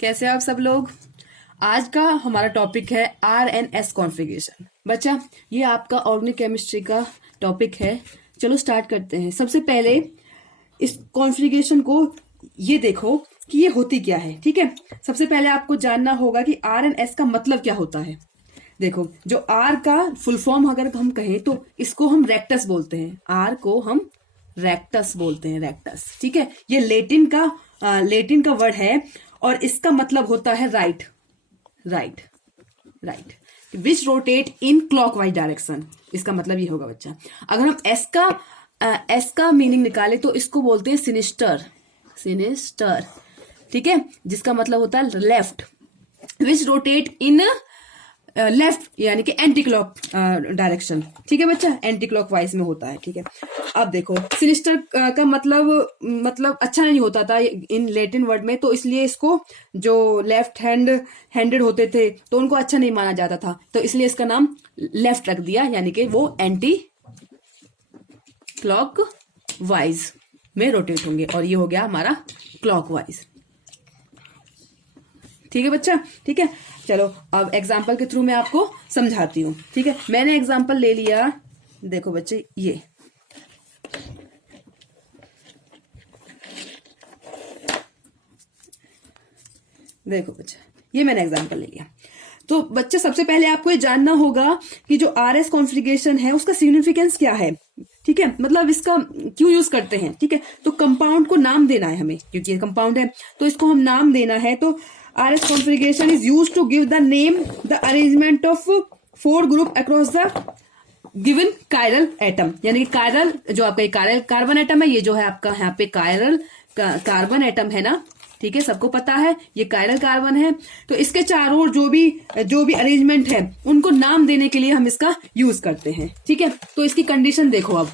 कैसे आप सब लोग। आज का हमारा टॉपिक है RNS कॉन्फ़िगरेशन। बच्चा ये आपका ऑर्गेनिक केमिस्ट्री का टॉपिक है। चलो स्टार्ट करते हैं। सबसे पहले इस कॉन्फ़िगरेशन को ये देखो कि ये होती क्या है। ठीक है, सबसे पहले आपको जानना होगा कि RNS का मतलब क्या होता है। देखो, जो R का फुल फॉर्म अगर हम कहें तो इसको हम रेक्टस बोलते हैं। R को हम रेक्टस बोलते हैं, रेक्टस। ठीक है, ये लेटिन का वर्ड है और इसका मतलब होता है right, which rotate in clockwise direction. इसका मतलब ये होगा बच्चा। अगर हम एस का मीनिंग निकाले तो इसको बोलते हैं सिनिस्टर। ठीक है, जिसका मतलब होता है left. Which rotate in left यानी कि एंटी क्लॉक डायरेक्शन। ठीक है बच्चा, एंटी क्लॉक वाइज में होता है। ठीक है, अब देखो सिनिस्टर का मतलब अच्छा नहीं होता था इन लैटिन वर्ड में, तो इसलिए इसको जो लेफ्ट हैंडेड होते थे तो उनको अच्छा नहीं माना जाता था, तो इसलिए इसका नाम लेफ्ट रख दिया, यानी कि वो एंटी क्लॉक वाइज में रोटेट होंगे और ये हो गया हमारा क्लॉक वाइज। ठीक है बच्चा, ठीक है। चलो अब एग्जाम्पल के थ्रू मैं आपको समझाती हूँ। ठीक है, मैंने एग्जाम्पल ले लिया। देखो बच्चे, ये देखो बच्चा, ये मैंने एग्जाम्पल ले लिया। तो बच्चे सबसे पहले आपको ये जानना होगा कि जो RS कॉन्फ़िगरेशन है उसका सिग्निफिकेंस क्या है। ठीक है, मतलब इसका क्यों यूज करते हैं। ठीक है, तो कंपाउंड को नाम देना है हमें, क्योंकि ये कंपाउंड है तो इसको हम नाम देना है। तो RS configuration is used to give the name the arrangement of 4 group across the given chiral atom। यानी कि कायरल जो आपका कायरल कार्बन एटम है, ये जो है आपका यहाँ पे कायरल कार्बन एटम है ना। ठीक है, सबको पता है ये कायरल कार्बन है। तो इसके चारों ओर जो भी अरेंजमेंट है उनको नाम देने के लिए हम इसका यूज करते हैं। ठीक है, तो इसकी कंडीशन देखो। अब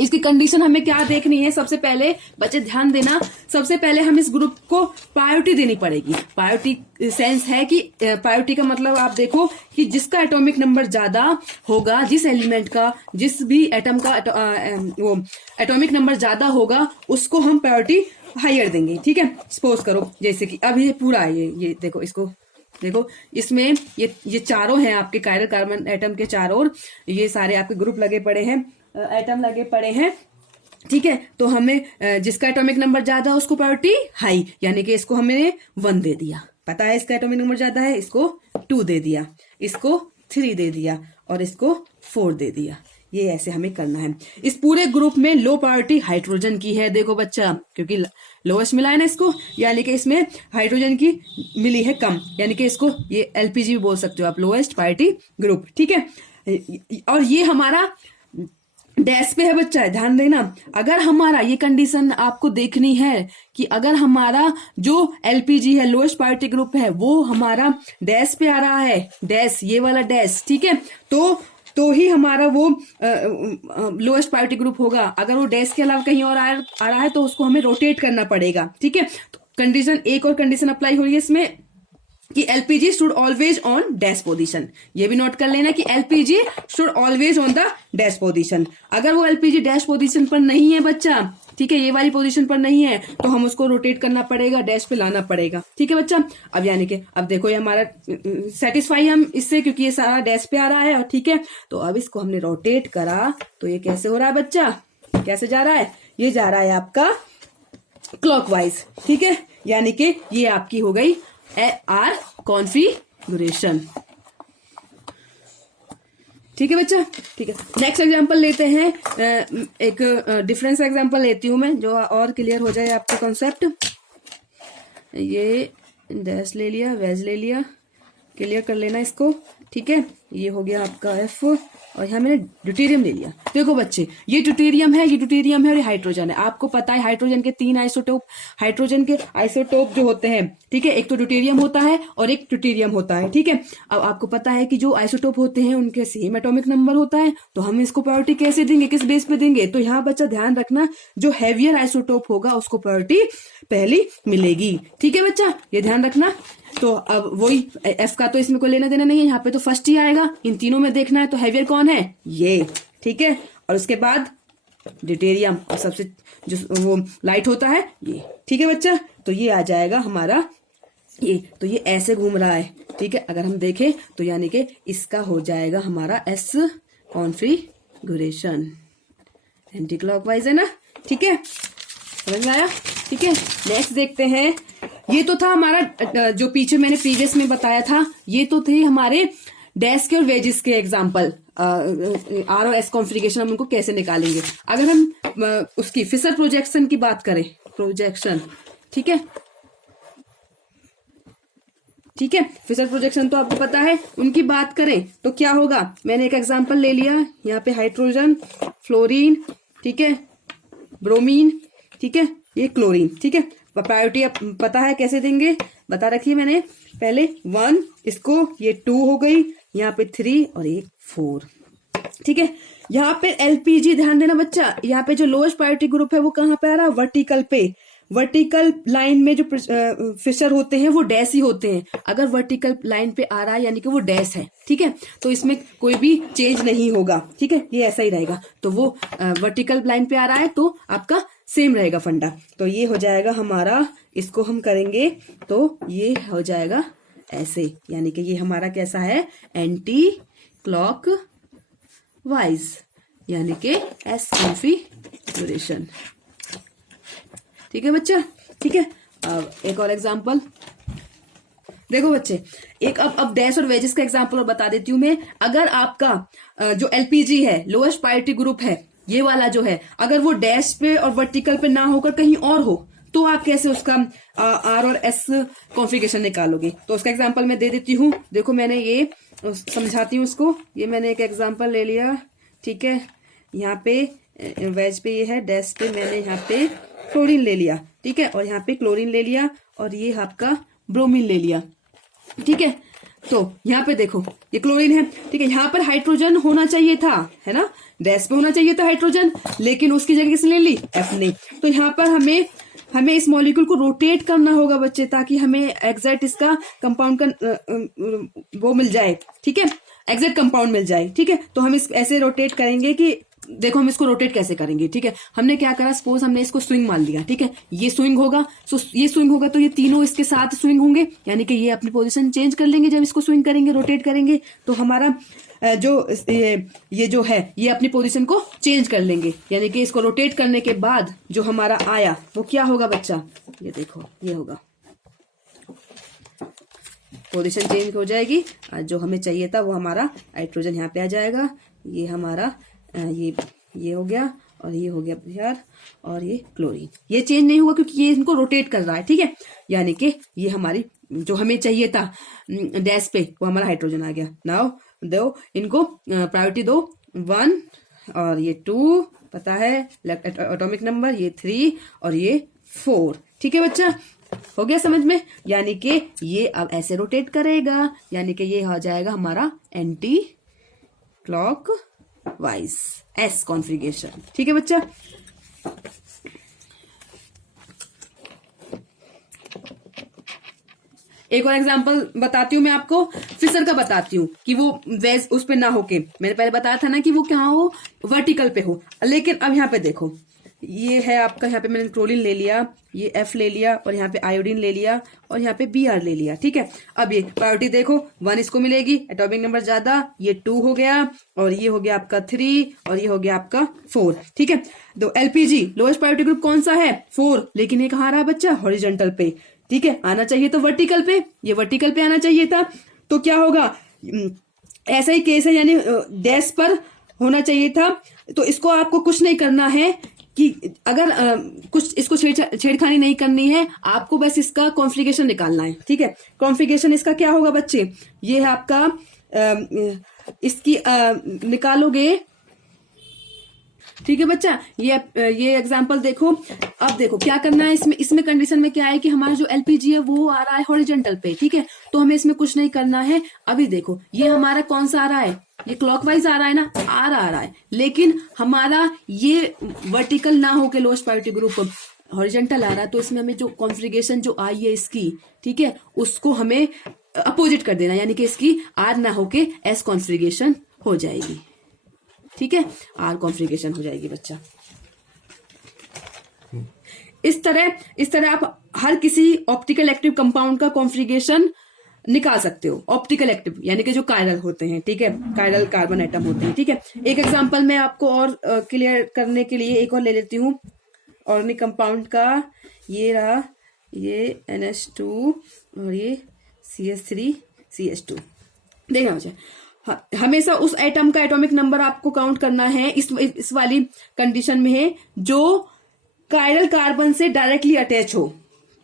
इसकी कंडीशन हमें क्या देखनी है। सबसे पहले बच्चे ध्यान देना, सबसे पहले हम इस ग्रुप को प्रायोरिटी देनी पड़ेगी। प्रायोरिटी सेंस है कि प्रायोरिटी का मतलब आप देखो कि जिसका एटॉमिक नंबर ज्यादा होगा, जिस एलिमेंट का, जिस भी एटम का वो एटॉमिक नंबर ज्यादा होगा उसको हम प्रायोरिटी हायर देंगे। ठीक है, सपोज करो जैसे कि अब ये पूरा ये देखो, इसको देखो, इसमें ये चारों हैं आपके कायरल कार्बन एटम के चारों ओर ये सारे आपके ग्रुप लगे पड़े हैं, एटम लगे पड़े हैं। ठीक है, तो हमें जिसका एटॉमिक नंबर ज्यादा है उसको प्रायोरिटी हाई, यानी कि इसको हमने 1 दे दिया। पता है इसका एटॉमिक नंबर ज्यादा है, इसको 2 दे दिया, इसको 3 दे दिया और इसको 4 दे दिया। ये ऐसे हमें करना है। इस पूरे ग्रुप में लो प्रायोरिटी हाइड्रोजन की है। देखो बच्चा, क्योंकि लोएस्ट मिला है ना इसको, यानी कि इसमें हाइड्रोजन की मिली है कम, यानी कि इसको ये LPG भी बोल सकते हो आप, लोएस्ट प्रायोरिटी ग्रुप। ठीक है, और ये हमारा डैश पे है बच्चा, ध्यान देना। अगर हमारा ये कंडीशन आपको देखनी है कि अगर हमारा जो LPG है, लोएस्ट प्रायोरिटी ग्रुप है, वो हमारा डैश पे आ रहा है, डैश, ये वाला डैश। ठीक है, तो ही हमारा वो लोएस्ट प्रायोरिटी ग्रुप होगा। अगर वो डैश के अलावा कहीं और आ रहा है तो उसको हमें रोटेट करना पड़ेगा। ठीक है, तो कंडीशन एक और कंडीशन अप्लाई हो रही है इसमें कि LPG should always on dash position. ये भी नोट कर लेना कि LPG should always on the dash position. अगर वो LPG डैश पोजीशन पर नहीं है बच्चा, ठीक है, ये वाली पोजीशन पर नहीं है, तो हम उसको रोटेट करना पड़ेगा, डैश पे लाना पड़ेगा। ठीक है बच्चा, अब यानी कि अब देखो ये हमारा सेटिस्फाई हम इससे, क्योंकि ये सारा डैश पे आ रहा है। और ठीक है, तो अब इसको हमने रोटेट करा तो ये कैसे हो रहा है बच्चा, कैसे जा रहा है, ये जा रहा है आपका क्लॉकवाइज। ठीक है, यानी कि ये आपकी हो गई R कॉन्फ़िगरेशन। ठीक है बच्चा, ठीक है। नेक्स्ट एग्जांपल लेते हैं। एक डिफरेंस एग्जांपल लेती हूं मैं, जो और क्लियर हो जाए आपका कॉन्सेप्ट। ये डैश ले लिया, वेज ले लिया, क्लियर कर लेना इसको। ठीक है, ये हो गया आपका F और यहाँ मैंने ड्यूटेरियम ले लिया। देखो बच्चे, ये ड्यूटेरियम है, और ये हाइड्रोजन है। आपको पता है हाइड्रोजन के 3 आइसोटोप, हाइड्रोजन के आइसोटोप जो होते हैं, ठीक है, एक तो ड्यूटेरियम होता है और एक ट्यूटेरियम होता है। ठीक है, अब आपको पता है कि जो आइसोटोप होते हैं उनके सेम एटॉमिक नंबर होता है, तो हम इसको प्रायोरिटी कैसे देंगे, किस बेस पे देंगे। तो यहाँ बच्चा ध्यान रखना, जो हैवियर आइसोटोप होगा उसको प्रायोरिटी पहली मिलेगी। ठीक है बच्चा, ये ध्यान रखना। तो अब वही F का तो इसमें कोई लेना देना नहीं है, यहाँ पे तो फर्स्ट ही आएगा। इन तीनों में देखना है तो हैवियर कौन है, ये। ठीक है, और उसके बाद ड्यूटेरियम, और सबसे जो वो लाइट होता है ये। ठीक है बच्चा, तो ये आ जाएगा हमारा ये तो ये ऐसे घूम रहा है, ठीक है। अगर हम देखें तो यानी कि इसका हो जाएगा हमारा एस कॉन्फ़िगरेशन, एंटी क्लॉकवाइज है ना, ठीक है, समझ में आया, ठीक है। नेक्स्ट देखते हैं, ये तो था हमारा जो पीछे मैंने प्रीवियस में बताया था, ये तो थे हमारे डेस्क और वेजेस के एग्जाम्पल, आर और एस कॉन्फ़िगरेशन हम उनको कैसे निकालेंगे। अगर हम उसकी फिशर प्रोजेक्शन की बात करें, प्रोजेक्शन, ठीक है, ठीक है, फिशर प्रोजेक्शन तो आपको पता है, उनकी बात करें तो क्या होगा। मैंने एक एग्जांपल ले लिया, यहाँ पे हाइड्रोजन, फ्लोरीन, ठीक है, ब्रोमीन, ठीक है, ये क्लोरीन, ठीक है। प्रायोरिटी अब पता है कैसे देंगे, बता रखी है मैंने पहले, 1 इसको, ये 2 हो गई, यहाँ पे 3 और ये 4, ठीक है। यहाँ पे एलपीजी ध्यान देना बच्चा, यहाँ पे जो लोएस्ट प्रायोरिटी ग्रुप है वो कहाँ पे आ रहा है, वर्टिकल पे। वर्टिकल लाइन में जो फिशर होते हैं वो डैश ही होते हैं। अगर वर्टिकल लाइन पे आ रहा है यानी कि वो डैश है, ठीक है, तो इसमें कोई भी चेंज नहीं होगा, ठीक है, ये ऐसा ही रहेगा। तो वो वर्टिकल लाइन पे आ रहा है तो आपका सेम रहेगा फंडा। तो ये हो जाएगा हमारा, इसको हम करेंगे तो ये हो जाएगा ऐसे, यानी कि ये हमारा कैसा है, एंटी क्लॉक वाइज, यानी कि एस कॉन्फ़िगरेशन, ठीक है बच्चा, ठीक है। अब एक और एग्जांपल देखो बच्चे, एक अब डैश और वेजेस का एग्जांपल और बता देती हूं मैं। अगर आपका जो एलपीजी है, लोएस्ट प्रायोरिटी ग्रुप है, ये वाला जो है, अगर वो डैश पे और वर्टिकल पे ना होकर कहीं और हो, तो आप कैसे उसका आर और एस कॉन्फ़िगरेशन निकालोगे। तो उसका एग्जांपल मैं दे देती हूँ। देखो मैंने ये समझाती हूँ उसको, ये मैंने एक एग्जांपल ले लिया, ठीक है, यहाँ पे वेज पे ये है, डैश पे मैंने यहाँ पे क्लोरीन ले लिया, ठीक है, और यहाँ पे क्लोरीन ले लिया, और ये आपका ब्रोमीन ले लिया, ठीक है। तो यहाँ पे देखो ये क्लोरीन है, ठीक है, यहाँ पर हाइड्रोजन होना चाहिए था, है ना, डैश पे होना चाहिए था हाइड्रोजन, लेकिन उसकी जगह किसने ले ली, एफ ने। तो यहाँ पर हमें इस मॉलिक्यूल को रोटेट करना होगा बच्चे, ताकि हमें एग्जैक्ट इसका कंपाउंड का वो मिल जाए, ठीक है, एग्जैक्ट कंपाउंड मिल जाए, ठीक है। तो हम इस ऐसे रोटेट करेंगे कि देखो हम इसको रोटेट कैसे करेंगे, ठीक है। हमने क्या करा, सपोज हमने इसको स्विंग मान लिया, ठीक है, ये स्विंग होगा, सो ये स्विंग होगा तो ये तीनों इसके साथ स्विंग होंगे, यानी कि ये अपनी पोजीशन चेंज कर लेंगे जब इसको स्विंग करेंगे, रोटेट करेंगे, तो हमारा जो ये जो है ये अपनी पोजीशन को चेंज कर लेंगे, यानी कि इसको रोटेट करने के बाद जो हमारा आया वो क्या होगा बच्चा, ये देखो ये होगा, पोजीशन चेंज हो जाएगी, जो हमें चाहिए था वो हमारा हाइड्रोजन यहाँ पे आ जाएगा, ये हमारा ये हो गया, और ये हो गया यार, और ये क्लोरीन, ये चेंज नहीं हुआ क्योंकि ये इनको रोटेट कर रहा है, ठीक है, यानी कि ये हमारी जो हमें चाहिए था डैश पे वो हमारा हाइड्रोजन आ गया। नाउ दो इनको प्रायोरिटी दो, 1 और ये 2 पता है एटॉमिक नंबर, ये 3 और ये 4, ठीक है बच्चा, हो गया समझ में। यानी कि ये अब ऐसे रोटेट करेगा, यानी कि ये हो जाएगा हमारा anti clock wise S configuration, ठीक है बच्चा। एक और एग्जांपल बताती हूँ मैं आपको, फिशर का बताती हूँ कि वो वेज उस पे ना होके, मैंने पहले बताया था ना कि वो कहाँ हो, वर्टिकल पे हो, लेकिन अब यहाँ पे देखो ये है आपका, यहाँ पे मैंने क्लोरीन ले लिया, ये एफ ले लिया, और यहाँ पे आयोडीन ले लिया, और यहाँ पे Br ले लिया, ठीक है। अब ये प्रायोरिटी देखो, 1 इसको मिलेगी, एटॉमिक नंबर ज्यादा, ये 2 हो गया, और ये हो गया आपका 3, और ये हो गया आपका 4, ठीक है। तो एलपीजी लोएस्ट प्रायोरिटी ग्रुप कौन सा है, 4, लेकिन ये कहाँ रहा बच्चा, हॉरिजॉन्टल पे, ठीक है, आना चाहिए तो वर्टिकल पे, ये वर्टिकल पे आना चाहिए था। तो क्या होगा, ऐसा ही केस है, यानी डैश पर होना चाहिए था। तो इसको आपको कुछ नहीं करना है कि अगर कुछ इसको छेड़खानी नहीं करनी है, आपको बस इसका कॉन्फ़िगरेशन निकालना है, ठीक है। कॉन्फ़िगरेशन इसका क्या होगा बच्चे, ये है आपका इसकी निकालोगे, ठीक है बच्चा। ये एग्जांपल देखो, अब देखो क्या करना है इसमें कंडीशन में क्या है कि हमारा जो एलपीजी है वो आ रहा है हॉरिजॉन्टल पे, ठीक है, तो हमें इसमें कुछ नहीं करना है। अभी देखो ये हमारा कौन सा आ रहा है, ये क्लॉकवाइज आ रहा है ना, आ रहा है, लेकिन हमारा ये वर्टिकल ना होके लोएस्ट प्रायोरिटी ग्रुप हॉरिजॉन्टल आ रहा है, तो इसमें हमें जो कॉन्फ़िगरेशन जो आई है इसकी, ठीक है, उसको हमें अपोजिट कर देना, यानी कि इसकी आर ना होके एस कॉन्फ़िगरेशन हो जाएगी, ठीक है, आर कॉन्फ़िगरेशन हो जाएगी बच्चा। इस तरह आप हर किसी ऑप्टिकल एक्टिव कंपाउंड का कॉन्फ़िगरेशन निकाल सकते हो। ऑप्टिकल एक्टिव यानी कि जो कायरल होते हैं, ठीक है, कायरल कार्बन एटम होते हैं, ठीक है। एक एग्जांपल मैं आपको और क्लियर करने के लिए एक और ले लेती हूँ ऑर्गेनिक कंपाउंड का। ये रहा, ये NH2 और ये CH3 CH2। देखना मुझे, हमेशा उस एटम का एटॉमिक नंबर आपको काउंट करना है इस वाली कंडीशन में है जो कायरल कार्बन से डायरेक्टली अटैच हो,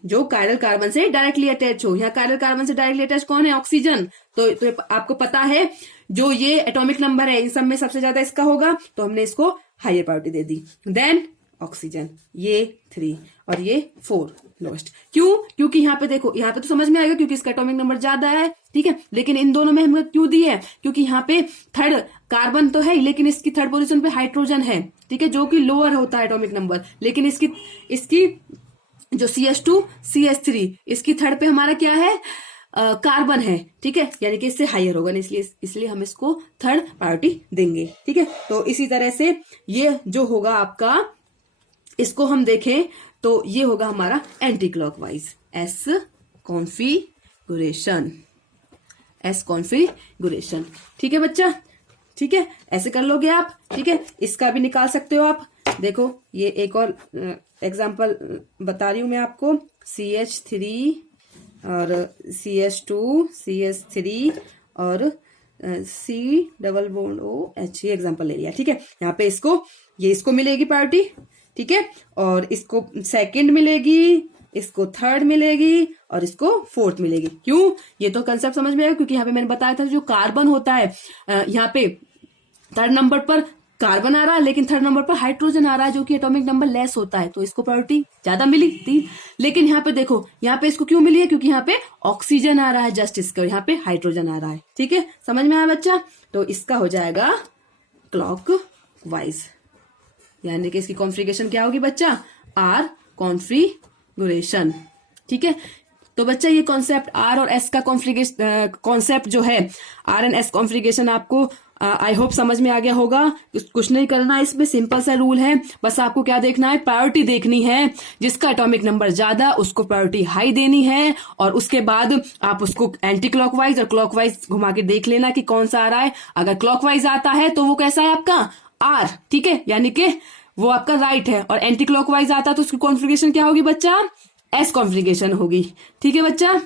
जो कायरल कार्बन से डायरेक्टली अटैच हो। यहाँ कायरल कार्बन से डायरेक्टली अटैच कौन है? ऑक्सीजन। तो आपको पता है जो ये एटॉमिक नंबर है इन सब में सबसे ज्यादा इसका होगा, तो हमने इसको हायर प्रायोरिटी दे दी। देन ऑक्सीजन, ये 3 और ये 4 लोएस्ट। क्यों? क्योंकि यहाँ पे देखो, यहाँ पे तो समझ में आएगा क्योंकि इसका एटॉमिक नंबर ज्यादा है, ठीक है। लेकिन इन दोनों में हमने क्यों दी है? क्योंकि यहाँ पे थर्ड कार्बन तो है लेकिन इसकी थर्ड पोजीशन पे हाइड्रोजन है, ठीक है, जो कि लोअर होता है एटॉमिक नंबर। लेकिन इसकी जो CH2 CH3 इसकी थर्ड पे हमारा क्या है? कार्बन है, ठीक है, यानी कि इससे हायर होगा, इसलिए हम इसको थर्ड प्रायोरिटी देंगे, ठीक है। तो इसी तरह से ये जो होगा आपका, इसको हम देखें तो ये होगा हमारा एंटी क्लॉकवाइज, एस कॉन्फ़िगरेशन, ठीक है बच्चा, ठीक है, ऐसे कर लोगे आप, ठीक है। इसका भी निकाल सकते हो आप। देखो ये एक और एग्जांपल बता रही हूं मैं आपको, CH3 और CH2 CH3 और C डबल बॉन्ड OH, ये एग्जांपल ले लिया, ठीक है। यहाँ पे इसको मिलेगी प्रायोरिटी, ठीक है, और इसको सेकंड मिलेगी, इसको थर्ड मिलेगी और इसको फोर्थ मिलेगी। क्यों? ये तो कंसेप्ट समझ में आएगा क्योंकि यहाँ पे मैंने बताया था जो कार्बन होता है, यहाँ पे थर्ड नंबर पर कार्बन आ रहा है लेकिन थर्ड नंबर पर हाइड्रोजन आ रहा है जो कि एटॉमिक नंबर लेस होता है, तो इसको प्रायोरिटी ज्यादा मिली 3। लेकिन यहाँ पे देखो, यहाँ पे इसको क्यों मिली है? क्योंकि यहाँ पे ऑक्सीजन आ रहा है जस्ट इसका, यहाँ पे हाइड्रोजन आ रहा है, ठीक है, समझ में आया बच्चा। तो इसका हो जाएगा क्लॉकवाइज, यानी कि इसकी कॉन्फ़िगरेशन क्या होगी बच्चा? R कॉन्फ़िगरेशन, ठीक है। तो बच्चा ये कॉन्सेप्ट R और S का कॉन्सेप्ट जो है R एंड S कॉन्फ़िगरेशन आपको आई होप समझ में आ गया होगा। कुछ नहीं करना है इसमें, सिंपल सा रूल है, बस आपको क्या देखना है? प्रायोरिटी देखनी है। जिसका एटॉमिक नंबर ज्यादा उसको प्रायोरिटी हाई देनी है और उसके बाद आप उसको एंटी क्लॉकवाइज और क्लॉकवाइज घुमा के देख लेना कि कौन सा आ रहा है। अगर क्लॉकवाइज आता है तो वो कैसा है आपका? R, ठीक है, यानी कि वो आपका राइट है। और एंटी क्लॉकवाइज आता है तो उसकी कॉन्फ़िगरेशन क्या होगी बच्चा? S कॉन्फ़िगरेशन होगी, ठीक है बच्चा।